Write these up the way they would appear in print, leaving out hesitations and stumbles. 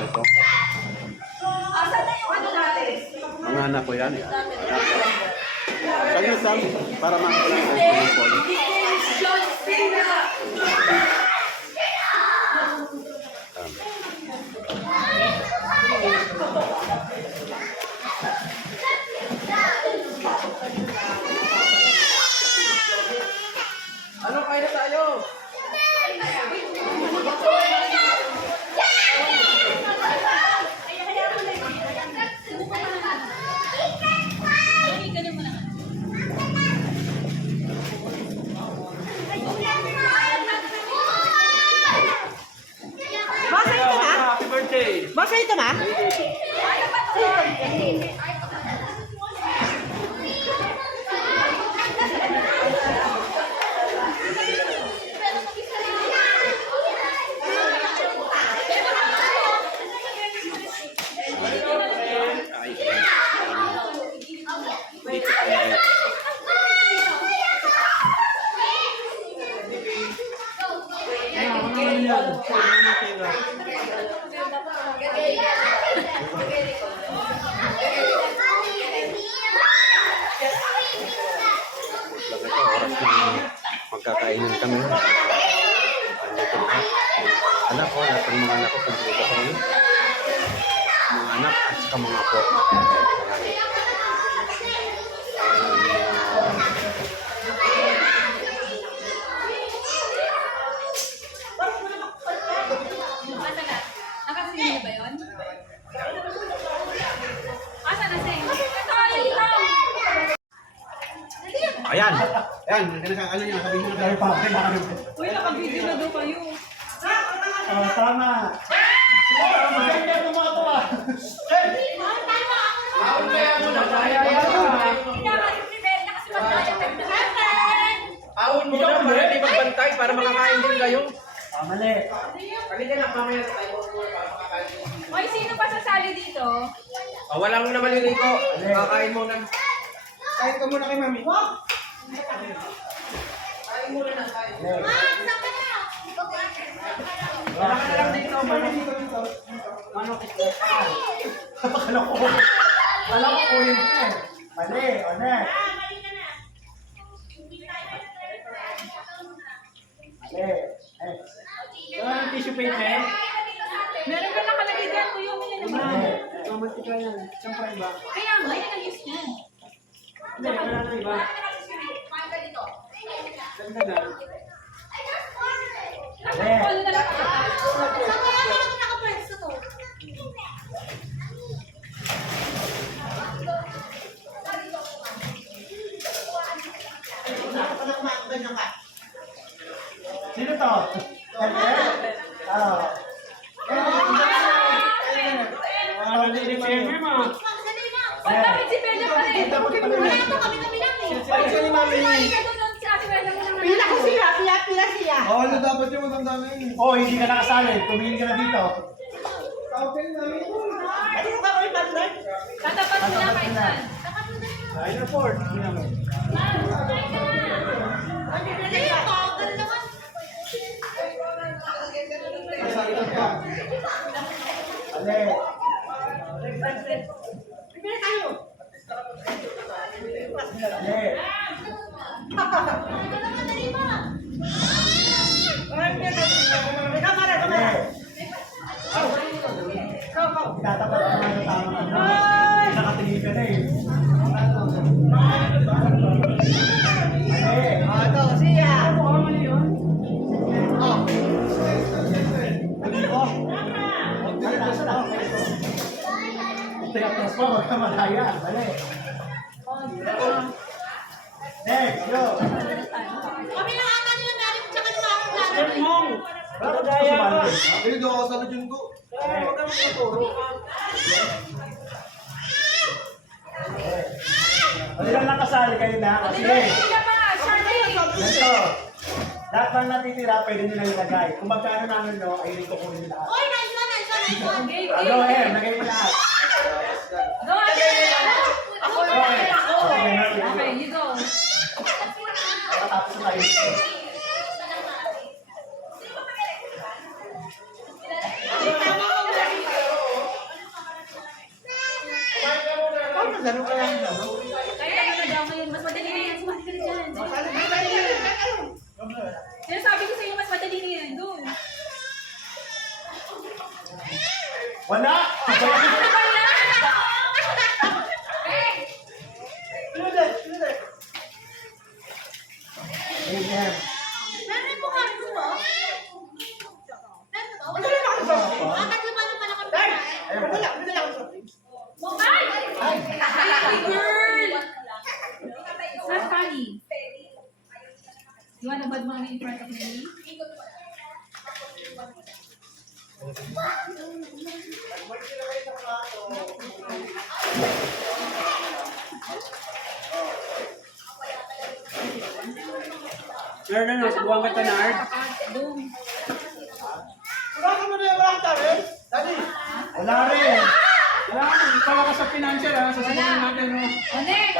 Ito. Mga anak ko yan. Kanya Sam, para makakala ko yung phone. Ano kaya na tayo? Happy birthday! Basa ito na? Ito, oras na magkakainan kami. Andito lahat. Anak ko, lahat ng mga anak ko, kumpleto kami. Mga anak at saka mga apo. Nakasingin ba yun? Asa na sing? Ayan! Ayan, ano niya, sabihin mo na tayo pa. Uy, nakabidyo na daw kayo. Tama. Tama. Ganda ng mga to ah. Ahon mo na para di magbantay para makakain din kayo. Mali. Halika na, mamaya na tayo. Uy, sino pa sasali dito? Wala mo na maliligo. Kakain mo na. Kain ka muna kay mami. Kain mo na. Wala ka lang dito. Ano kita? Kala ko kunin mo eh. Mali. Mali. Yung tissue paper? Meron ka nakalagay dyan, kuya mo yan naman. Mamantika yan. Saan pa iba? Kaya nga, yan ang use niyan. Hindi, wala na iba. Ganda na. Ano na lang ka? Sino to? Ba't dapat si Bella pa rin? Pila ko siya, pila siya. Oh, ano dapat yung matanda ngayon? Oh, hindi ka nakasali. Tumingin ka na dito. Ano yung kawin partner? Tatapat mo na kay San. Ay, na Ford. Ale. Pila tayo. Ale. Tatapat ka na sa tama. Nakatingin ka na eh. Ale. Ito, siya. Tiyatras pa, wag ka malaya. Dali. Next, go. Kami lang ata nila meron tsaka nila ako mong. Madadaya ka. Hindi daw ako sa lujun ko. Huwag ka magpapuro. Hindi lang nakasali kayo na. Sige. Sila pa, Charlie. Ganito. Lahat ng natitira, pwede nyo na ilagay. Kung magkano namin nyo, ay rin kukunin lahat. Uy, nice one, nice one, nice one. Okay, Go ahead, lagay mo lahat. Go ahead. Ako, Okay. ako. Okay, you go. Tapos na kayo. Laro ka lang, laro. Kaya ano na daw ngayon, mas madali na yan. Sumali ka na dyan. Sinasabi ko sa'yo, mas madali na yan. Doon. Wala! Ano ba yan? Eh, Amen. Meron mo ka, gusto mo? Wala na ako sa tatlo pa naman ako. Wala ako sa ay! Baby girl! It's not funny. You wanna bad mommy in front of me? Nard, ano? Subuhan kita, Nard. Doon. Wala rin. Wala, ikaw ka sa financial ha. Sasabihin natin, no? O, next!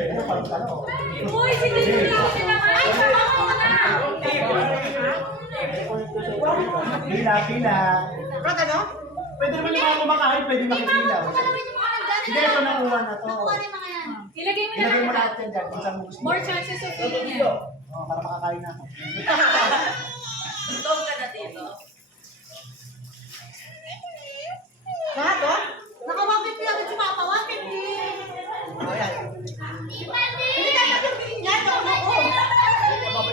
Ano parang talo? Uy, sige nyo lang sila nga. Sama ko na! Pila, pila. ano? Pwede naman yung mga kumakain, pwede makipila. Hindi, ito na uwa na to. Ilagay mo Ilagay mo na. lahat yan dyan kung saan mo gusto. More chances of winning yan. Oh, para makakain na ako. Lahat, oh? Nakawagin ko lang si Papa, wakit Hindi tayo magpipiliin yan, ako.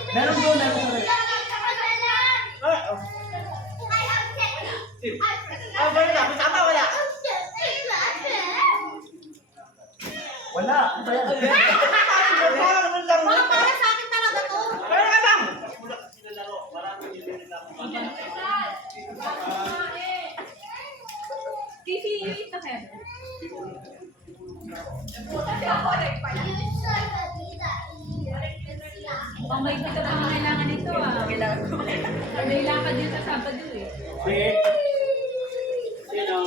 Meron doon, meron sa rin. Wala. Wala. Ano ba yan? Mga para sa akin talaga to. Fifi, you eat the feather. Oh, may ito pa mga kailangan nito ah. May lakad din sa Sabado eh. Sige. Sino?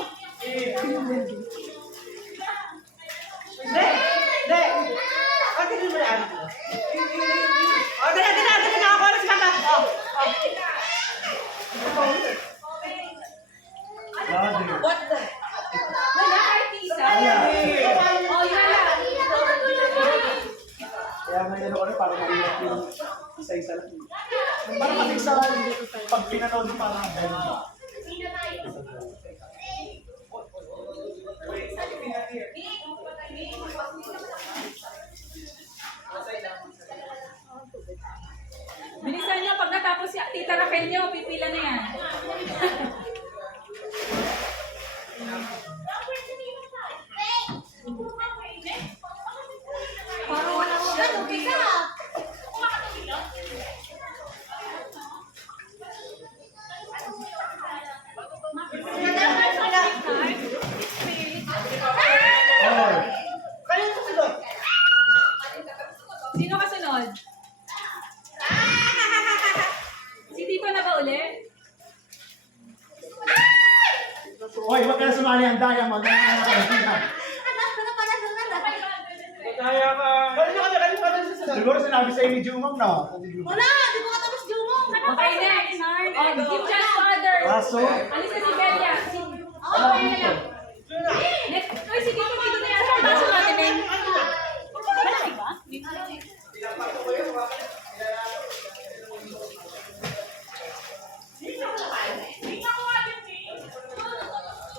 Hindi. Okay, hindi mo yan. Dali na ako oras ka na. What the? Wala kahit isa. Wala. Oh, yun lang. Kaya may ano ko rin, parang mahirap yung isa-isa lang. Parang kasi sa pag pinanood yung parang ganun. Bilisan nyo, pag natapos si Tita Raquel nyo, pipila na yan. Parang wala mo na tubig. Oh, Kayo susunod. Sino kasunod? Si Tito na ba uli? Hoy, huwag ka na sumali ang daya mo. Daya na ka. Kaya ka. Siguro sinabi sa inyo, Jumong, no? Wala, di mo katapos Jumong. Okay, next. Oh, give chance to others. Raso. Alisa si Belia. Wala dito. Next. Oy, si Tito na yan. Saan baso natin eh? Malaki ba?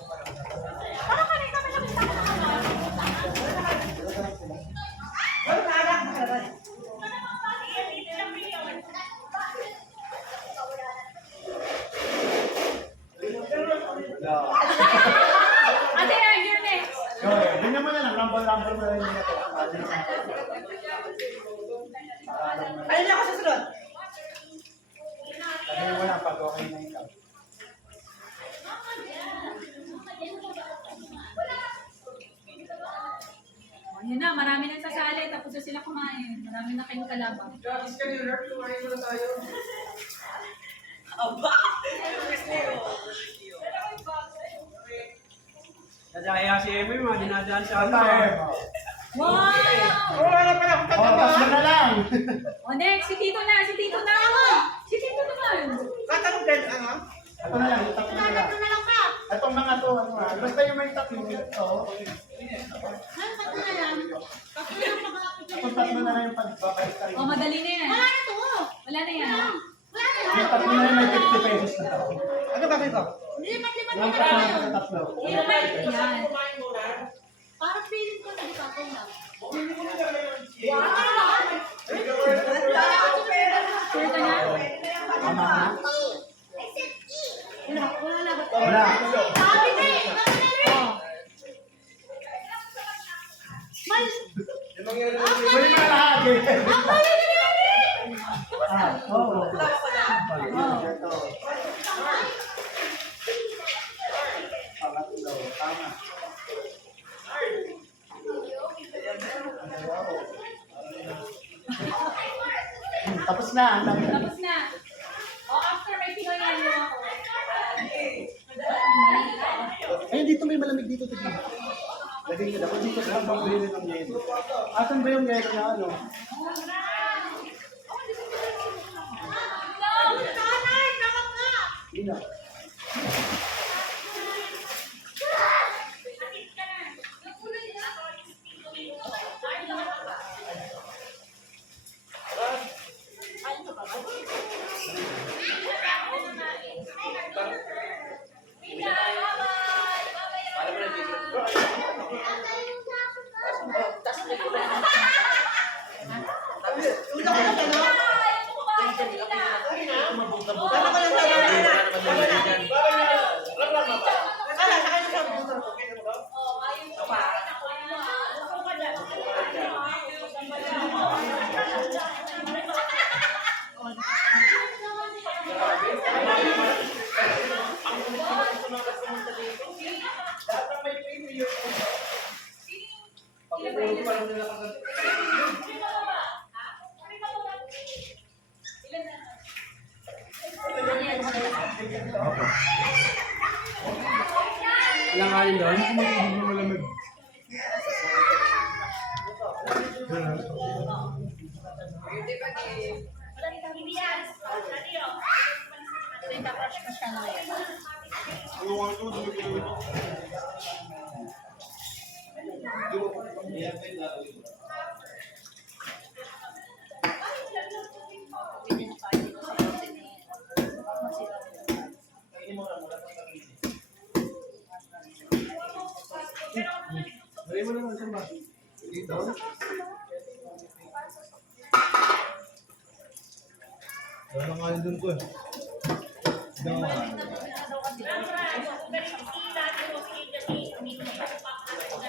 Parang kanina may nakita ko na Wala na anak. Ate, you're next. Ganyan mo na lang. Rumble mo na lang. sunod? Sabi mo lang pag okay na ikaw. Yun na, marami nang sasali, tapos na sila kumain. Marami na kayong kalaban. Guys, can you learn? Kumain muna tayo. Nadaya si Emmy, mga dinadaan sa ano. Wow! Wala pala akong Oh, tapos na lang. O next, si Tito na, si Tito na! Si Tito naman! Tatanong din, ano? Ito na lang, tatlo na lang. Tatanong na lang ka. Itong mga to, ano ah. Basta yung may tatlo. Ito. Tatlo na lang. Tatlo na lang pag-aapit Kung tatlo na lang yung pagbabalik ka rin. O, madali na yan. Wala na to. Wala na yan. Wala na Yung lang. tatlo na lang may 50 pesos na to. Ano gagawin ko? Lipat-lipat mo Yung na tatlo tayo. na tatlo. Yan. Yan. Parang feeling ko na di patong lang. Sure ka na? Tama na? Wala na ba? Wala. Sabi na eh. Huli mo na lahat. Ah, oo. Ito. Pangatlo. Tama. Tapos na. Ang dami. Tapos na. O, after may Pinoy na nyo ako. Ayun, dito may malamig dito. Lagay nyo dapat dito sa habang bilhin ng yelo. Asan ba yung yelo na ano? Dino. Ilang alin doon? Lagay mo naman, saan ba? Dito? Wala nga yun doon ko eh.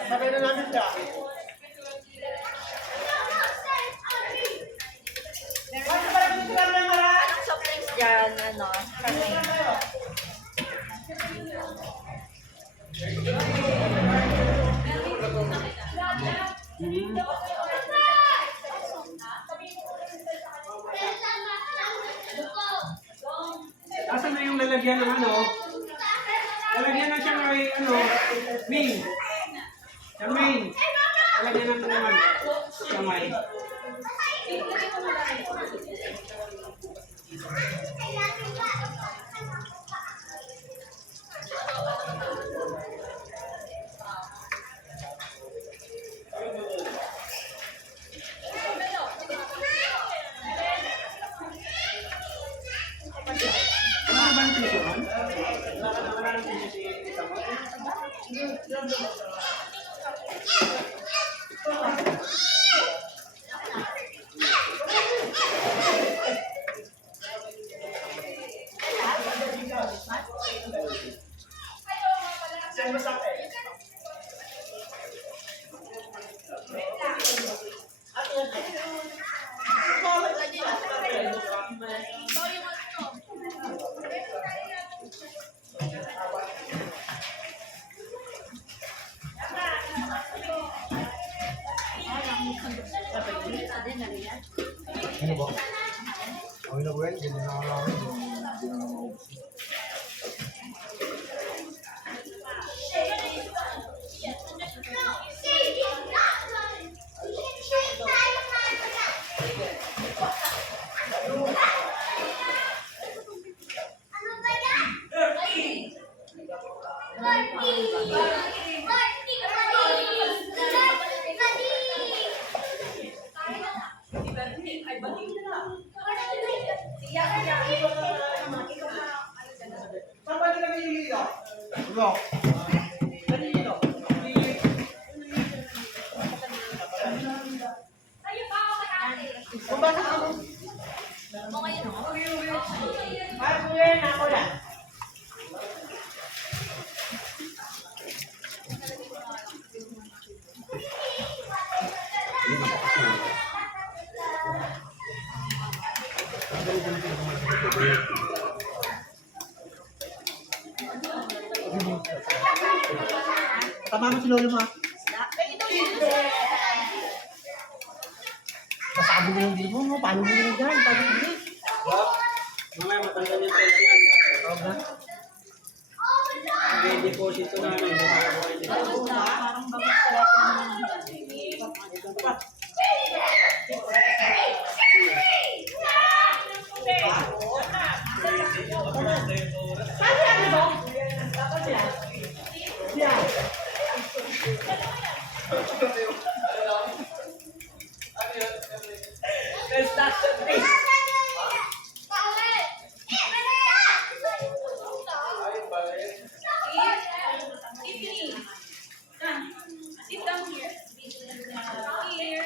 Sabay na namin siya. Anong soft drinks dyan? Ano? Asan na yung lalagyan ng ano? Lalagyan na siya may ano? Ming! Charmaine! Lalagyan na naman. Kamay. Ano ba yung tissue? Wala nang tissue si isa mo? Send mo sa akin. mo ba? Okay na ba yan? Hindi na ako namin. Hindi na maubos. Tama mo si Lolo mo. Masabi mo yung dito mo. Paano mo yung dyan? Paano mo yung Mamaya matanggal yung pwede yan. May deposit ko namin. Hindi makabuhay dito. Parang bagus talaga. Sit down here. Here.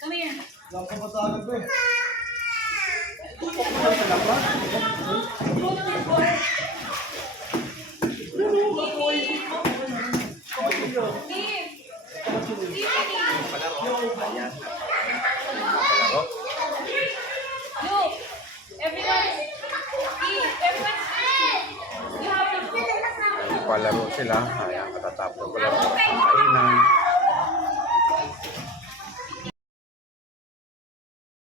Come here. Look, everyone. Everyone. You have to. Palaro sila. Ayan, katatapos ko lang. Kainan.